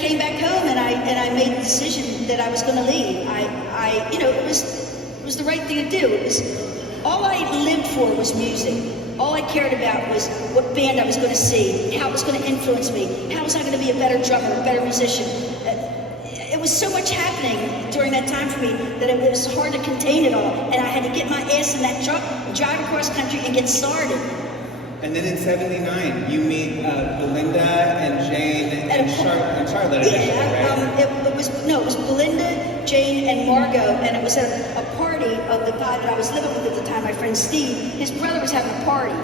came back home and I made the decision that I was going to leave. You know, it was the right thing to do. It was all I lived for was music. All I cared about was what band I was going to see, how it was going to influence me, how was I going to be a better drummer, a better musician. It was so much happening during that time for me that it was hard to contain it all. And I had to get my ass in that truck, drive across country, and get started. And then in '79, you meet Belinda and Jane and Charlotte. Yeah, right? it was Belinda, Jane, and Margot, and it was at a party of the guy that I was living with at the time, my friend Steve. His brother was having a party.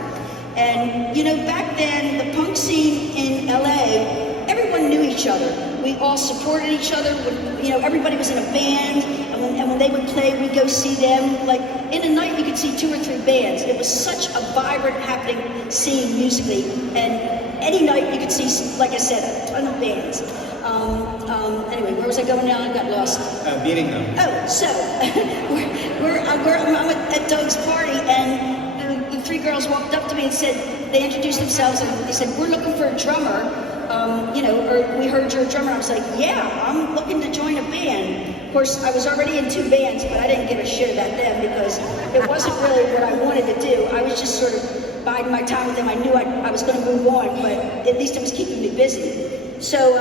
And, you know, back then, the punk scene in LA, everyone knew each other. We all supported each other. You know, everybody was in a band, and when they would play, we'd go see them. Like, in a night, you could see 2 or 3 bands. It was such a vibrant, happening scene musically. And any night, you could see, like I said, a ton of bands. Anyway, where was I going now? I got lost. Meeting them. Oh, so, I'm at Doug's party, and the 3 girls walked up to me and said, they introduced themselves, and they said, we're looking for a drummer. You know, or we heard you're a drummer. I was like, yeah, I'm looking to join a band. Of course, I was already in 2 bands, but I didn't give a shit about them because it wasn't really what I wanted to do. I was just sort of biding my time with them. I knew I was going to move on, but at least it was keeping me busy. So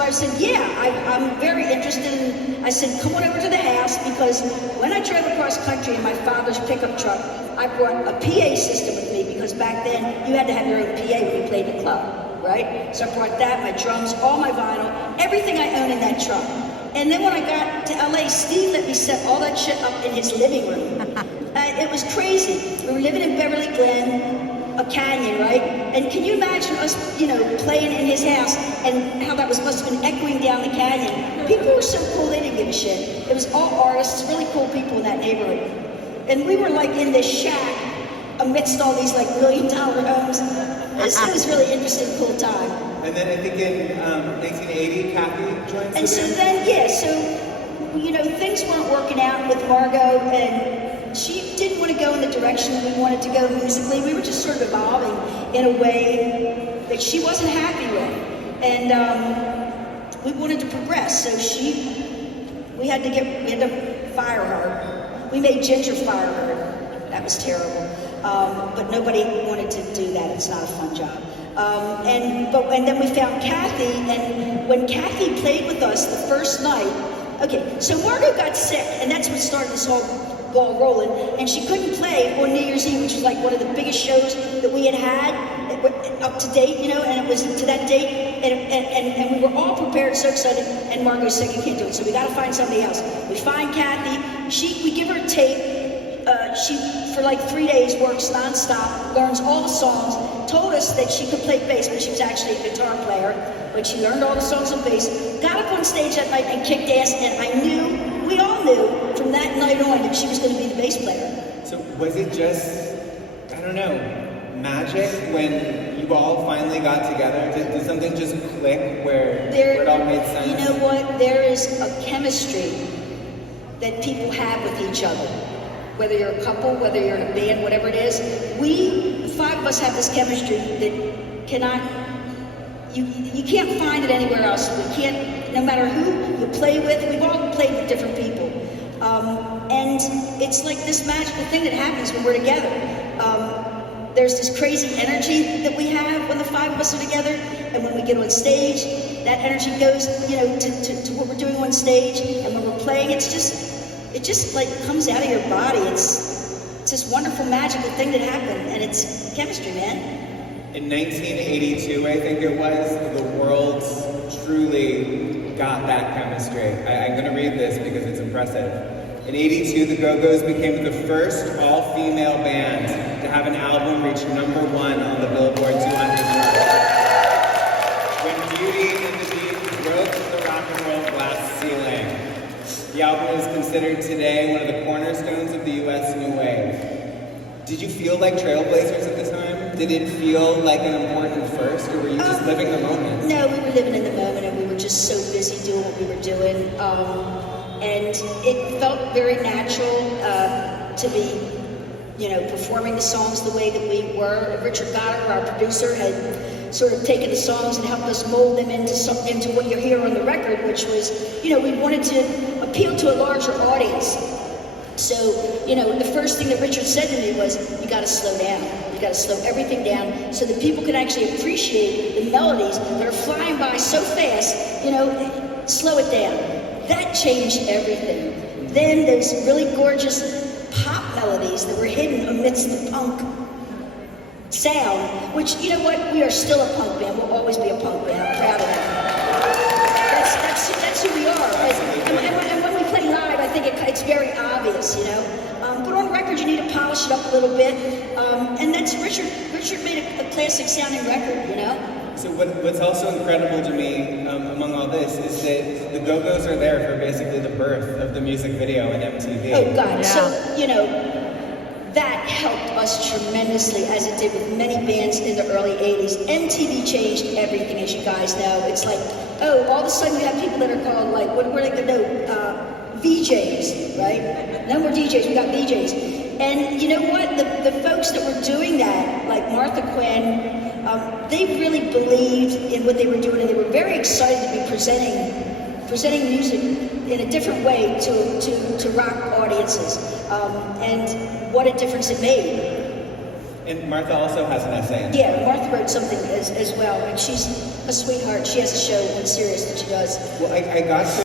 I said, yeah, I'm very interested in, I said, come on over to the house, because when I drove across country in my father's pickup truck, I brought a PA system with me, because back then you had to have your own PA when you played the club, right? So I brought that, my drums, all my vinyl, everything I own in that truck. And then when I got to LA, Steve let me set all that shit up in his living room. It was crazy. We were living in Beverly Glen, a canyon, right? And can you imagine us, you know, playing in his house and how that must have been echoing down the canyon? People were so cool, they didn't give a shit. It was all artists, really cool people in that neighborhood. And we were like in this shack amidst all these like $1 million homes. It was really interesting, cool time. And then I think in 1980, Kathy joined. And so then, yeah, so, you know, things weren't working out with Margot, and she didn't want to go in the direction we wanted to go musically. We were just sort of evolving in a way that she wasn't happy with. And we wanted to progress, so we had to fire her. We made Ginger fire her. That was terrible. But nobody wanted to do that. It's not a fun job. And then we found Kathy, and when Kathy played with us the first night, okay, so Margot got sick, and that's what started this whole ball rolling, and she couldn't play on New Year's Eve, which was like one of the biggest shows that we had up to date, you know, and it was to that date, and we were all prepared, so excited, and Margot said, you can't do it, so we got to find somebody else. We find Kathy, we give her a tape. She, for like 3 days, works nonstop, learns all the songs, told us that she could play bass, but she was actually a guitar player, but she learned all the songs on bass, got up on stage that night and kicked ass, and we all knew from that night on that she was going to be the bass player. So was it just, I don't know, magic when you all finally got together? Did something just click where it all made sense? You know what? There is a chemistry that people have with each other. Whether you're a couple, whether you're in a band, whatever it is, the 5 of us have this chemistry that cannot, you can't find it anywhere else. We can't, no matter who you play with, we've all played with different people. And it's like this magical thing that happens when we're together. There's this crazy energy that we have when the 5 of us are together, and when we get on stage, that energy goes, you know, to what we're doing on stage, and when we're playing, it just like comes out of your body. It's this wonderful, magical thing that happened, and it's chemistry, man. In 1982, I think it was, the world truly got that chemistry. I'm going to read this because it's impressive. In '82, the Go-Go's became the first all-female band to have an album reach #1 on the Billboard 200 chart. When Beauty and the Beast broke the rock and roll glass ceiling. The album is considered today one of the cornerstones of the U.S. New Wave. Did you feel like trailblazers at the time? Did it feel like an important first, or were you just living the moment? No, we were living in the moment, and we were just so busy doing what we were doing. And it felt very natural to be, you know, performing the songs the way that we were. Richard Goddard, our producer, had sort of taken the songs and helped us mold them into what you hear on the record, which was, we wanted to appeal to a larger audience. So, the first thing that Richard said to me was, you got to slow down. You got to slow everything down so that people can actually appreciate the melodies that are flying by so fast, slow it down. That changed everything. Then those really gorgeous pop melodies that were hidden amidst the punk sound, which, you know what, we are still a punk band. We'll always be a punk band. I'm proud of that. That's who we are. And when we play live, I think it's very obvious, But on record, you need to polish it up a little bit. And that's Richard. Richard made a classic sounding record, So what's also incredible to me among all this is that the Go-Go's are there for basically the birth of the music video and MTV. Oh, God. Yeah. So, that helped us tremendously, as it did with many bands in the early 80s. MTV changed everything, as you guys know. It's like, all of a sudden you have people that are called, like, what are they going to do? VJs, right? No more DJs, we got VJs. And you know what? The folks that were doing that, like Martha Quinn, they really believed in what they were doing, and they were very excited to be presenting music in a different way to rock audiences, and what a difference it made. And Martha also has an essay. Yeah, Martha wrote something as well, and she's a sweetheart. She has a show on Sirius that she does. Well, I got to